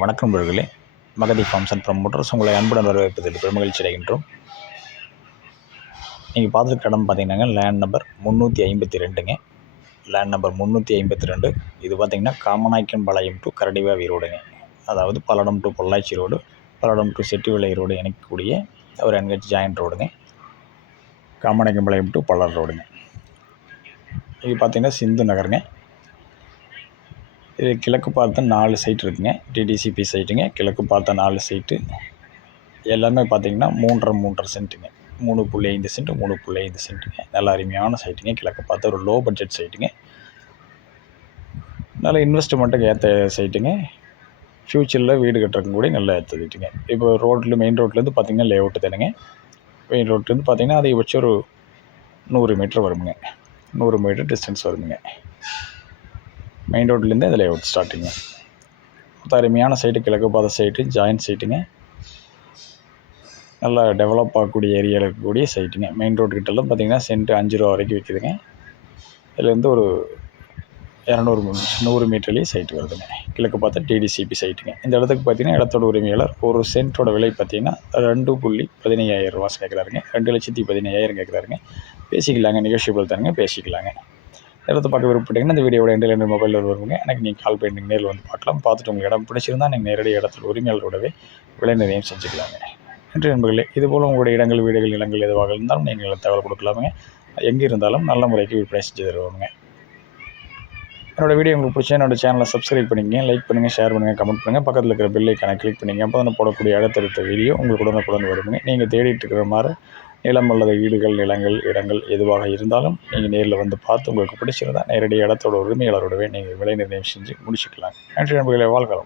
வணக்கம் நண்பர்களே. Magathi farms and promoters. உங்களை அன்புடன் வரவேற்பதில் பெருமகிழ்ச்சி அடைகின்றோம். நீங்கள் பார்த்துருக்க இடம் பார்த்தீங்கன்னா லேண்ட் நம்பர் முந்நூற்றி ஐம்பத்தி ரெண்டுங்க. லேண்ட் நம்பர் முந்நூற்றி ஐம்பத்தி ரெண்டு. இது பார்த்தீங்கன்னா காமநாய்க்கன் பாளையம் டு கரடிவாவி ரோடுங்க. அதாவது Palladam to Pollachi road Palladam to Chettivilai road இணைக்கக்கூடிய ஒரு என்ஹெச் ஜாயின்ட் ரோடுங்க. காமநாய்க்கன் பாளையம் டு பல்லர் ரோடுங்க. இது பார்த்திங்கன்னா சிந்து நகருங்க. இது கிழக்கு பார்த்த நாலு சைட் இருக்குங்க. டிடிசிபி சைட்டுங்க கிழக்கு பார்த்த நாலு சைட்டு எல்லாமே பார்த்தீங்கன்னா மூன்றரை மூன்றரை சென்ட்டுங்க மூணு புள்ளி ஐந்து சென்ட் மூணு புள்ளி ஐந்து சென்ட்டுங்க நல்ல அருமையான சைட்டுங்க கிழக்கு பார்த்த ஒரு லோ பட்ஜெட் சைட்டுங்க நல்ல இன்வெஸ்ட்மெண்ட்டுக்கு ஏற்ற சைட்டுங்க ஃப்யூச்சரில் வீடு கட்டுறதுக்கு கூட நல்லா ஏற்றதுட்டுங்க இப்போ ரோட்டில் மெயின் ரோட்லேருந்து பார்த்தீங்கன்னா லே அவுட்டு தானுங்க. மெயின் ரோட்லேருந்து பார்த்தீங்கன்னா அதிகபட்சம் ஒரு நூறு மீட்டர் வருமுங்க. நூறு மீட்டர் டிஸ்டன்ஸ் வருமுங்க. மெயின் ரோட்லேருந்து இந்த லேஅவுட் ஸ்டார்டிங்க மொத்த அருமையான சைட்டு கிழக்கு பாத சைட்டு ஜாயின்ட் சைட்டுங்க நல்லா டெவலப் ஆகக்கூடிய ஏரியாவில் இருக்கக்கூடிய சைட்டுங்க மெயின் ரோடு கிட்டலாம் பார்த்தீங்கன்னா சென்ட் அஞ்சு ரூபா வரைக்கும் விற்கிதுங்க இதுலேருந்து ஒரு இரநூறு நூறு மீட்டர்லேயே சைட்டு வருதுங்க. கிழக்கு பார்த்தா டிடிசிபி சைட்டுங்க இந்த இடத்துக்கு பார்த்தீங்கன்னா இடத்தோட உரிமையாளர். ஒரு சென்ட்டோட விலை பார்த்தீங்கன்னா ரெண்டு புள்ளி பதினையாயிரம் ரூபா கேட்குறாருங்க ரெண்டு லட்சத்தி பதினையாயிரம் கேட்குறாருங்க பேசிக்கலாங்க நிகழ்ச்சிகள் தானுங்க பேசிக்கலாங்க. இடத்த பார்க்க விருப்பப்பட்டீங்கன்னா இந்த வீடியோட எண்டில் ரெண்டு மொபைலில் வருவீங்க எனக்கு நீங்கள் கால் பண்ணி நேரில் வந்து பார்க்கலாம். பார்த்துட்டு உங்களுக்கு இடம் பிடிச்சிருந்தா நீங்கள் நேரடி இடத்துல உரிமையாளரோடவே விலை நிர்ணயம் செஞ்சுக்கலாங்க. நன்றி நண்பர்களே. இதுபோல் உங்களுடைய இடங்கள் வீடுகள் நிலங்கள் எதுவாக இருந்தாலும் நீங்கள் தகவல் கொடுக்கலாமுங்க. எங்கே இருந்தாலும் நல்ல முறைக்கு விற்பனை செஞ்சு தருவாங்க என்னோடய வீடியோ உங்களுக்கு பிடிச்சா என்னோட சேனலை சப்ஸ்கிரைப் பண்ணிங்க லைக் பண்ணுங்கள் ஷேர் பண்ணுங்கள் கமெண்ட் பண்ணுங்கள் பக்கத்தில் இருக்கிற பெல் ஐக்கானை கிளிக் பண்ணிங்க அப்போ தான் போடக்கூடிய அடுத்தடுத்த வீடியோ உங்களுக்கு உடனுக்குடன் வருவீங்க நீங்கள் தேடிட்டு இருக்கிற மாதிரி நிலம் அல்லது வீடுகள் நிலங்கள் இடங்கள் எதுவாக இருந்தாலும் நீங்கள் நேரில் வந்து பார்த்து உங்களுக்கு பிடிச்சிருந்தா நேரடி இடத்தோட உரிமையாளரோடவே நீங்கள் விலை நிர்ணயம் செஞ்சு முடிச்சுக்கலாம். நன்றி நண்பர்களை வாழ்க்கை